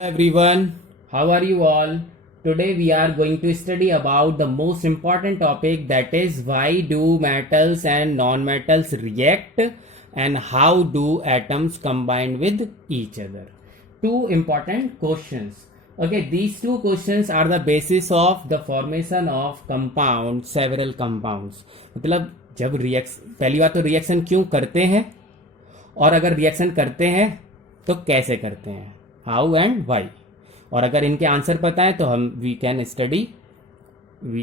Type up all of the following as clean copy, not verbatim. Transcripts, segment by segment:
Everyone, how are you all? Today we are going to study about the most important topic, that is why do metals and non-metals react and how do atoms combine with each other. Two important questions. Okay, these two questions are the basis of the formation of compound, several compounds. मतलब जब रिएक्शन, पहली बात तो रिएक्शन क्यों करते हैं और अगर रिएक्शन करते हैं तो कैसे करते हैं, हाउ एंड वाई. और अगर इनके आंसर पता है तो हम we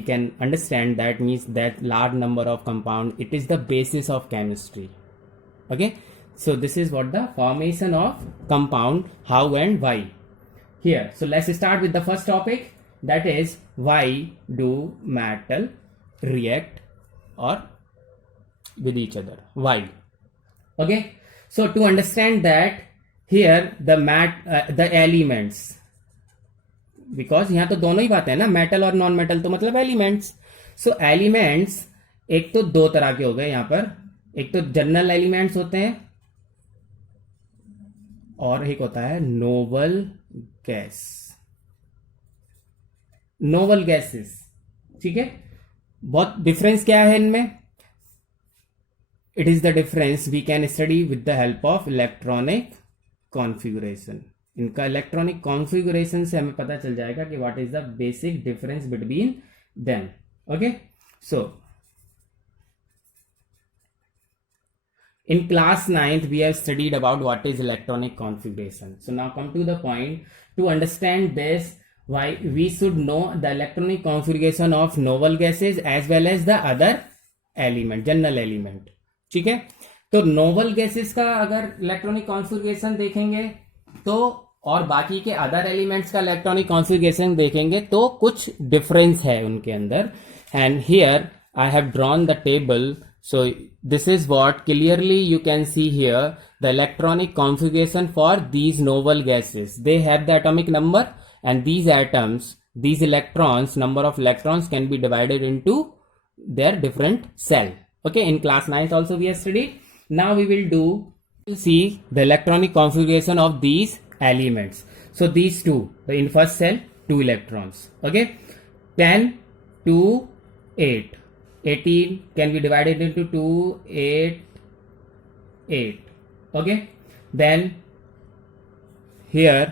can understand that means that large number of compound it is the basis of chemistry. Okay, so this is what the formation of compound, how and why. Here, so let's start with the first topic, that is why do metal react or with each other. Why? Okay, so to understand that, here the elements, because यहाँ तो दोनों ही बात है ना, मेटल और non metal तो मतलब एलिमेंट्स. सो एलिमेंट्स एक तो दो तरह के हो गए यहाँ पर. एक तो जनरल एलिमेंट्स होते हैं और एक होता है नोबल गैस, नोबल गैसेस. ठीक है, बहुत डिफरेंस क्या है इनमें. It is the difference we can study with the help of electronic configuration. इनका इलेक्ट्रॉनिक कॉन्फ़िगरेशन से हमें पता चल जाएगा कि what is the basic difference between them. Okay, so in class 9th we have studied about what is electronic configuration. So now come to the point. To understand this, why we should know the electronic configuration of noble gases as well as the other element, general element. ठीक है, तो noble gases का अगर electronic configuration देखेंगे तो और बाकी के अदर एलिमेंट्स का इलेक्ट्रॉनिक कॉन्फ़िगरेशन देखेंगे तो कुछ डिफरेंस है उनके अंदर. And here I have drawn the table. So this is what clearly you can see here, the electronic configuration for these noble gases. They have the atomic number, and these atoms, these electrons, number of electrons can be divided into their different cell. Okay, in class 9th also we have studied. Now we will see the electronic configuration of these elements. So these two, in first cell 2 electrons. Okay, 10 to 8. 18 can be divided into 2, 8, 8. Okay, then here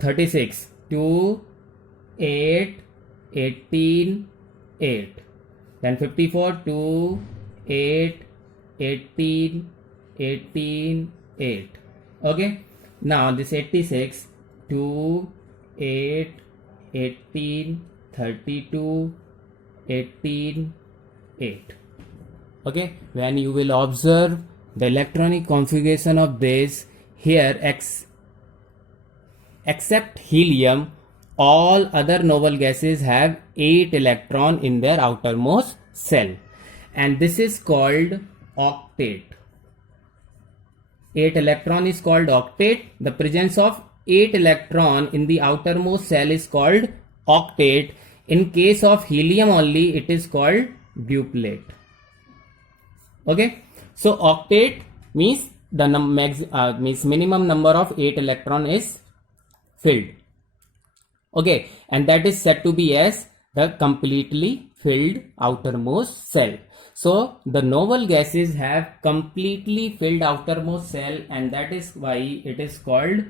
36, 2, 8, 18, 8. Then 54, 2, 8, 18, 18, 8. Okay, now this 86, 2, 8, 18, 32, 18, 8. Okay, when you will observe the electronic configuration of this, here except helium, all other noble gases have 8 electron in their outermost cell, and this is called octet. 8 electron is called octet. The presence of 8 electron in the outermost cell is called octet. In case of helium only, it is called duplet. Okay, so octet means the means minimum number of 8 electron is filled. Okay, and that is said to be as the completely filled outermost cell. So the noble gases have completely filled outermost cell, and that is why it is called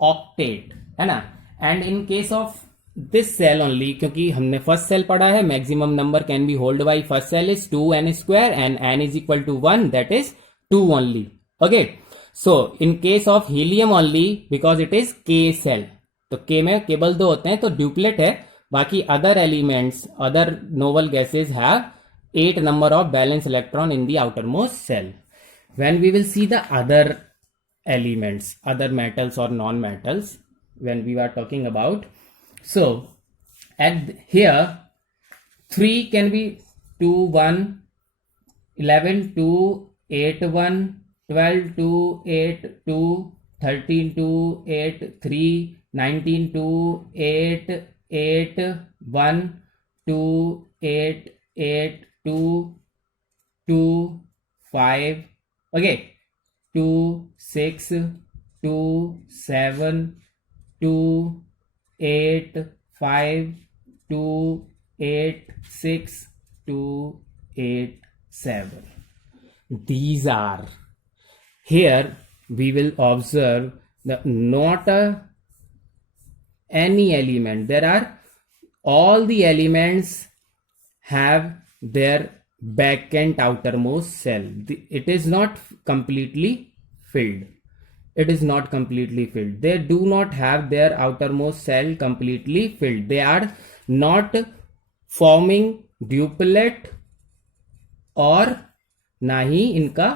octet, है ना. And in case of this cell only, क्योंकि हमने first shell पढ़ा है, maximum number can be hold by first shell is 2n square and n is equal to 1, that is 2 only. Okay, so in case of helium only, because it is k shell, तो k में केवल 2 होते हैं तो duplet है. बाकी other elements, other noble gases have 8 number of valence electron in the outermost shell. When we will see the other elements, other metals और non metals, when we are talking about. So at here 3 can be 2, 1, 11, 2, 8, 1, 12, 2, 8, 2, 13, 2, 8, 3, 19, 2, 8, 8, 1, 2, 8, 8, 2, 2, 5. Okay, 2, 6, 2, 7, 2 8 5 2 8 6 2 8 7. These are, here we will observe the not any element. There are all the elements have their back and outermost cell. It is not completely filled. It is not completely filled. They do not have their outermost cell completely filled. They are not forming duplet और ना ही इनका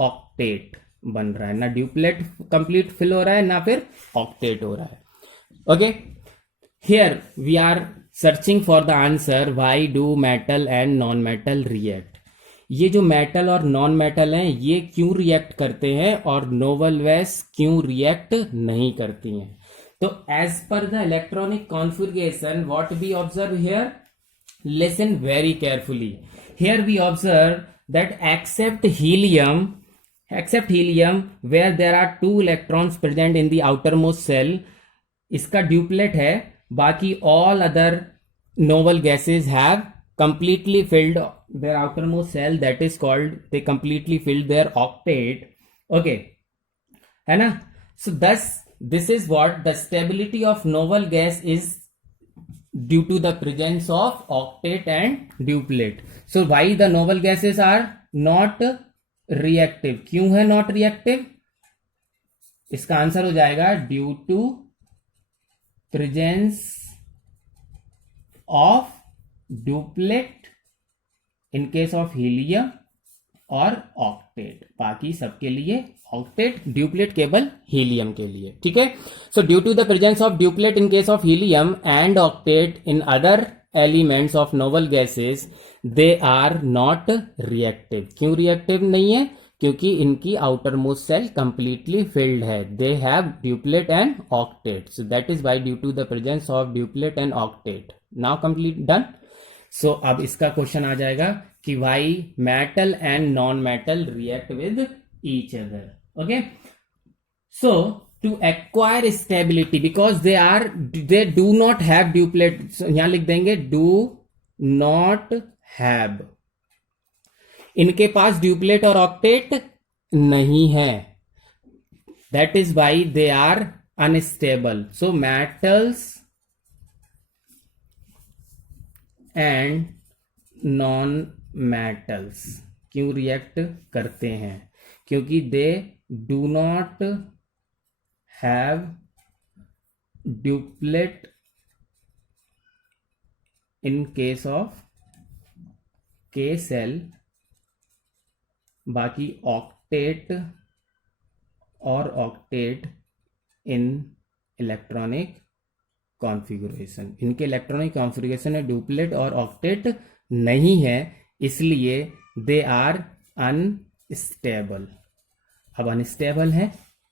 ऑक्टेट बन रहा है, ना duplet complete fill हो रहा है, ना फिर ऑक्टेट हो रहा है. Okay, here we are searching for the answer why do metal and non metal react. ये जो मेटल और नॉन मेटल हैं ये क्यों रिएक्ट करते हैं और नोबल गैस क्यों रिएक्ट नहीं करती हैं. तो as per the electronic configuration what we observe here, listen very carefully. Here we observe that except helium where there are 2 electrons present in the outermost cell, इसका duplet है. बाकी all other noble gases have completely filled their outermost cell, that is called, they completely filled their octet. Okay, है ना. So thus this is what the stability of noble gas is due to the presence of octet and duplet. So why the noble gases are not reactive? क्यों है not reactive? इसका आंसर हो जाएगा due to presence of duplet in case of helium और octet. बाकी सबके लिए octet, duplet केवल हीलियम के लिए. ठीक है. So due to the presence of duplet in case of helium and octet in other elements of noble gases, they are not reactive. क्यों रिएक्टिव नहीं है? क्योंकि इनकी outermost shell completely filled है. They have duplet and octet. So that is why due to the presence of duplet and octet. Now complete done. So अब इसका question आ जाएगा कि why metal and non metal react with each other. Okay, so to acquire stability, because they do not have duplet, so यहां लिख देंगे do not have. इनके पास ड्यूप्लेट और ऑक्टेट नहीं है. That is why they are unstable. So metals and non-metals क्यों react करते हैं? क्योंकि दे do not have duplet in case of K cell, बाकी octet और octet in electronic configuration. इनके इलेक्ट्रॉनिक कॉन्फ़िगरेशन में डुप्लेट और ऑक्टेट नहीं है, इसलिए दे आर अनस्टेबल. अब अनस्टेबल है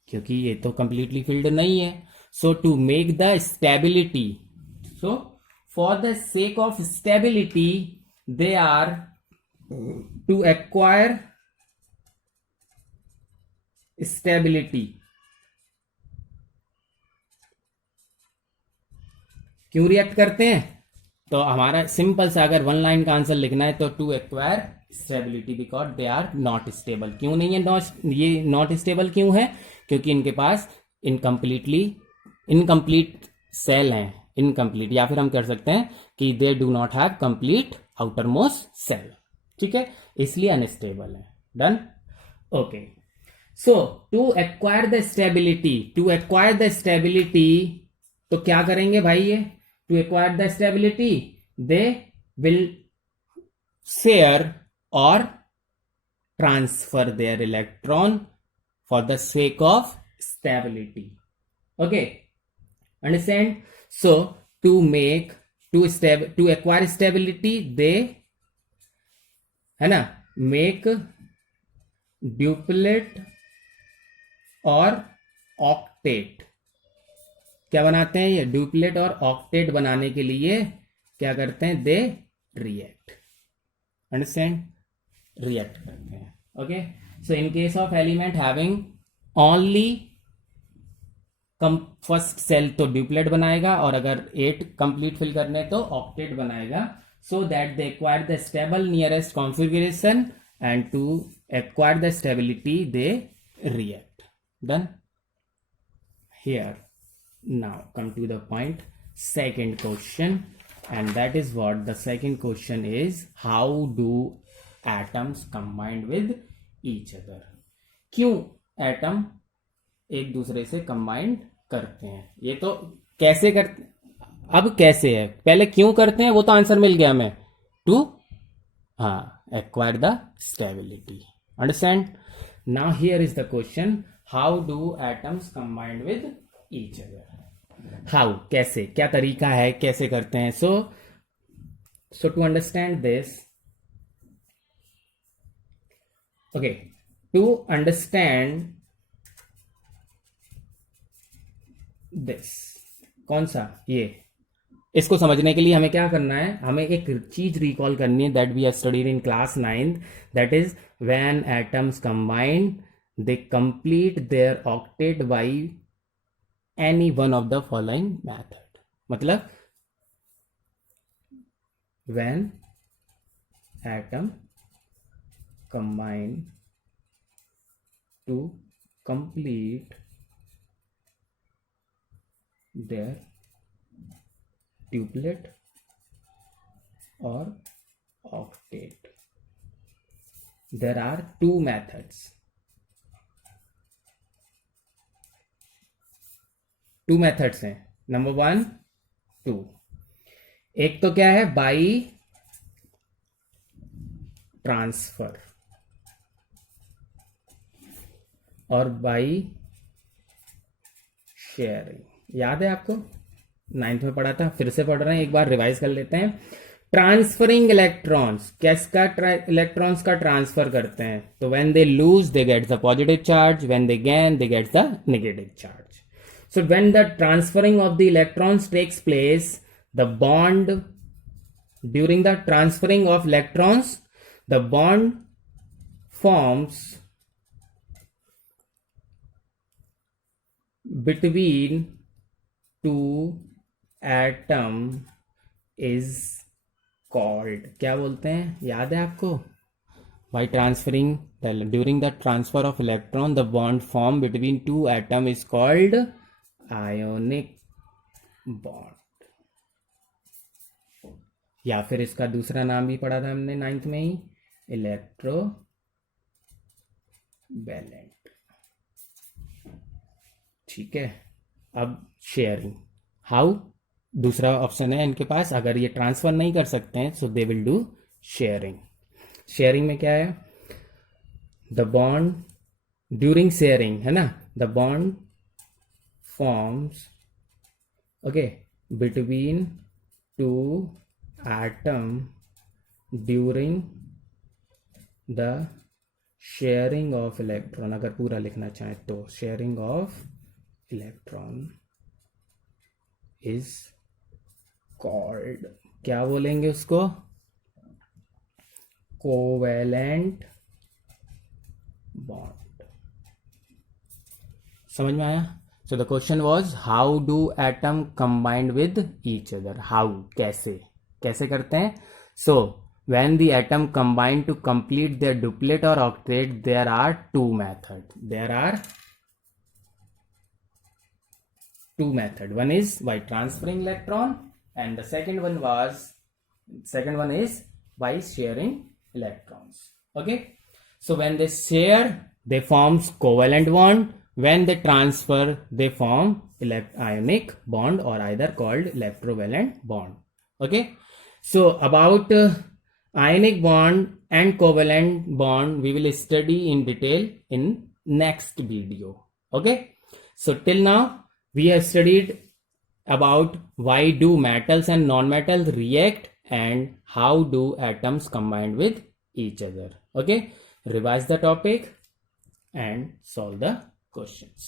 क्योंकि ये तो कंप्लीटली फिल्ड नहीं है. So to make the stability, so for the sake of stability they are to acquire stability. क्यों रिएक्ट करते हैं? तो हमारा सिंपल सा अगर 1 लाइन का आंसर लिखना है तो to acquire stability, because they are not stable. क्यों नहीं है ये नॉट स्टेबल क्यों है? क्योंकि इनके पास इनकम्प्लीट सेल हैं. इनकम्प्लीट, या फिर हम कर सकते हैं कि they do not have complete outermost shell. ठीक है, इसलिए अनस्टेबल है. Done. Okay, so to acquire the stability, तो क्या करेंगे भाई? ये to acquire the stability they will share or transfer their electron for the sake of stability. Okay, understand? So to acquire stability, they है ना make duplet और octet. क्या बनाते हैं? ये ड्यूप्लेट और ऑक्टेट बनाने के लिए क्या करते हैं? They react. अंडरस्टैंड? रिएक्ट करते हैं. Okay, so in case of element having only first shell तो ड्यूप्लेट बनाएगा, और अगर 8 कंप्लीट फिल करने तो ऑक्टेट बनाएगा, so that they acquire the stable nearest configuration and to acquire the stability they react. Done. Here now come to the point, second question, and that is what the second question is: how do atoms combine with each other? क्यों एटम एक दूसरे से कंबाइंड करते हैं? ये तो कैसे करते, अब कैसे है, पहले क्यों करते हैं वो तो आंसर मिल गया हमें, to acquire the stability. Understand? Now here is the question: how do atoms combine with each other? How, कैसे, क्या तरीका है, कैसे करते हैं? So to understand this, okay, to understand this, कौन सा, ये, इसको समझने के लिए हमें क्या करना है, हमें एक चीज रिकॉल करनी है that we have studied in class 9th, that is when atoms combine they complete their octet by any one of the following method. मतलब when atom combine to complete their duplet और octet, there are two methods. Two methods हैं. Number 1, 2. एक तो क्या है, by transfer और by sharing. याद है आपको, 9th में पढ़ा था, फिर से पढ़ रहे हैं, एक बार रिवाइज कर लेते हैं. ट्रांसफरिंग इलेक्ट्रॉन्स, किसका इलेक्ट्रॉन्स का ट्रांसफर करते हैं? तो when they lose they get the positive charge, when they gain they get the negative charge. So when the transferring of the electrons takes place, the bond during the transferring of electrons, the bond forms between two atom is called, क्या बोलते हैं, याद है आपको? By transferring, during the transfer of electron the bond form between two atom is called ionic bond. या फिर इसका दूसरा नाम भी पढ़ा था हमने 9th में ही, इलेक्ट्रोवैलेंट. ठीक है. अब शेयरिंग, हाउ, दूसरा ऑप्शन है इनके पास, अगर ये ट्रांसफर नहीं कर सकते हैं so they will do sharing. Sharing में क्या है, द बॉन्ड ड्यूरिंग शेयरिंग, है ना, the bond forms okay between two atom during the sharing of electron. अगर पूरा लिखना चाहें तो sharing of electron is called, क्या बोलेंगे उसको, कोवेलेंट बॉन्ड. समझ में आया? So the question was how do atom combined with each other. How, कैसे, कैसे करते हैं? So when the atom combine to complete their duplet और octet, there are two method. There are two method. One is by transferring electron and the second one is by sharing electrons. Okay, so when they share they forms covalent bond, when they transfer they form ionic bond or either called electrovalent bond. Okay, so about ionic bond and covalent bond we will study in detail in next video. Okay, so till now we have studied about why do metals and non-metals react and how do atoms combine with each other. Okay, revise the topic and solve the questions.